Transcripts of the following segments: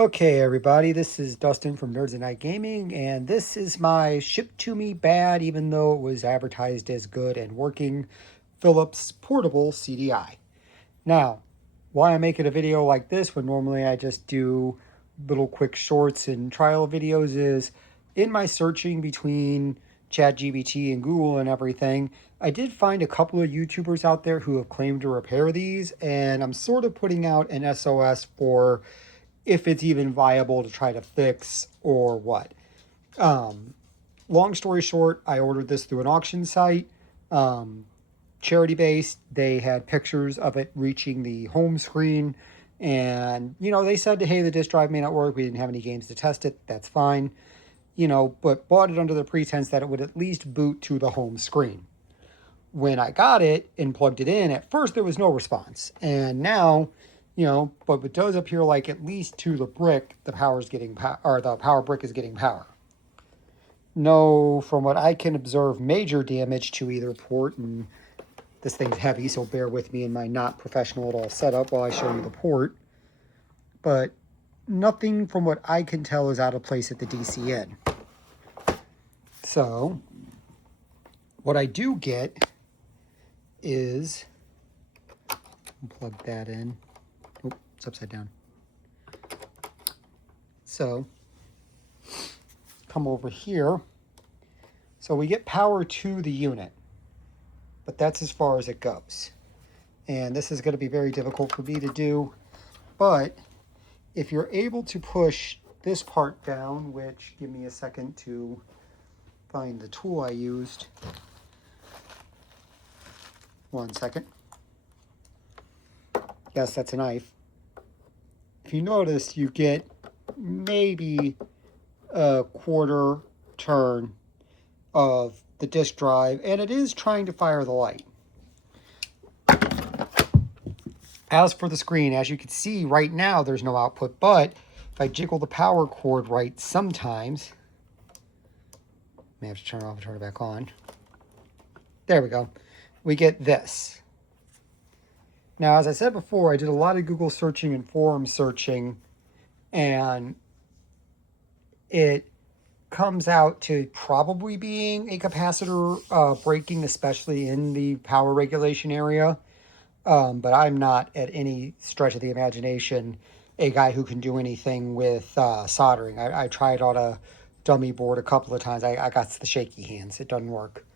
Okay, everybody, this is Dustin from Nerds at Night Gaming, and this is my shipped to me bad, even though it was advertised as good and working, Philips portable CDI. Now, why I'm making a video like this when normally I just do little quick shorts and trial videos is in my searching between ChatGPT and Google and everything, I did find a couple of YouTubers out there who have claimed to repair these, and I'm sort of putting out an SOS for if it's even viable to try to fix or what. Long story short, I ordered this through an auction site, charity based. They had pictures of it reaching the home screen, and they said, hey, the disk drive may not work. We didn't have any games to test it. That's fine, but bought it under the pretense that it would at least boot to the home screen. When I got it and plugged it in, at first there was no response, and now but it does appear like at least to the brick, the power's getting or the power brick is getting power. No, from what I can observe, major damage to either port, and this thing's heavy, so bear with me in my not professional at all setup while I show you the port. But nothing from what I can tell is out of place at the DC in. So, what I do get is, plug that in. It's upside down. So, come over here. So we get power to the unit, but that's as far as it goes. And this is going to be very difficult for me to do, but if you're able to push this part down, which, give me a second to find the tool I used. 1 second. Yes, that's a knife. If you notice, you get maybe a quarter turn of the disk drive, and it is trying to fire the light. As for the screen, as you can see right now, there's no output, but if I jiggle the power cord right sometimes, may have to turn it off and turn it back on. There we go. We get this. Now, as I said before, I did a lot of Google searching and forum searching, and it comes out to probably being a capacitor breaking, especially in the power regulation area. But I'm not, at any stretch of the imagination, a guy who can do anything with soldering. I tried on a dummy board a couple of times. I got the shaky hands. It doesn't work.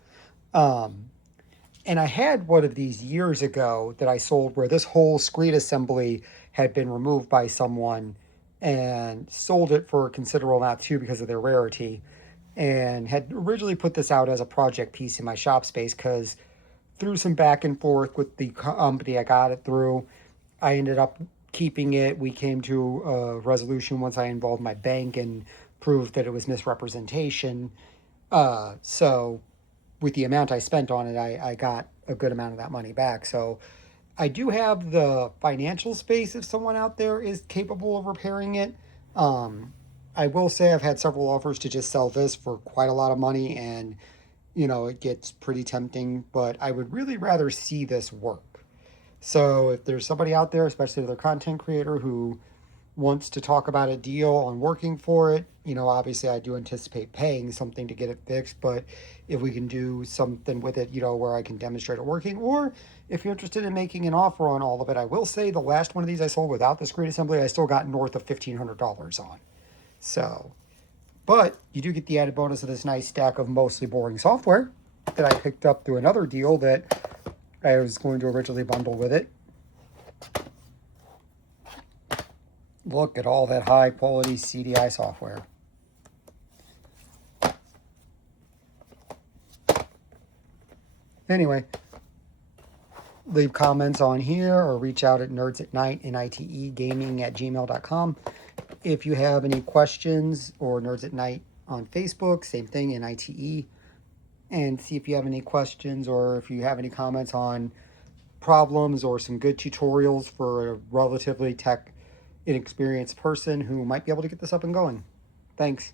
And I had one of these years ago that I sold where this whole screen assembly had been removed by someone, and sold it for a considerable amount too because of their rarity, and had originally put this out as a project piece in my shop space because through some back and forth with the company I got it through, I ended up keeping it. We came to a resolution once I involved my bank and proved that it was misrepresentation. So with the amount I spent on it, I got a good amount of that money back. So I do have the financial space if someone out there is capable of repairing it. I will say I've had several offers to just sell this for quite a lot of money, and it gets pretty tempting, but I would really rather see this work. So if there's somebody out there, especially if they're a content creator, who wants to talk about a deal on working for it, obviously I do anticipate paying something to get it fixed, but if we can do something with it, where I can demonstrate it working, or if you're interested in making an offer on all of it, I will say the last one of these I sold without the screen assembly, I still got north of $1,500 on. So, but you do get the added bonus of this nice stack of mostly boring software that I picked up through another deal that I was going to originally bundle with it. Look at all that high quality CDI software. Anyway, leave comments on here or reach out at nerdsatnight, NITE gaming at gmail.com. If you have any questions, or Nerds at Night on Facebook, same thing, NITE. And see if you have any questions or if you have any comments on problems or some good tutorials for a relatively tech inexperienced person who might be able to get this up and going. Thanks.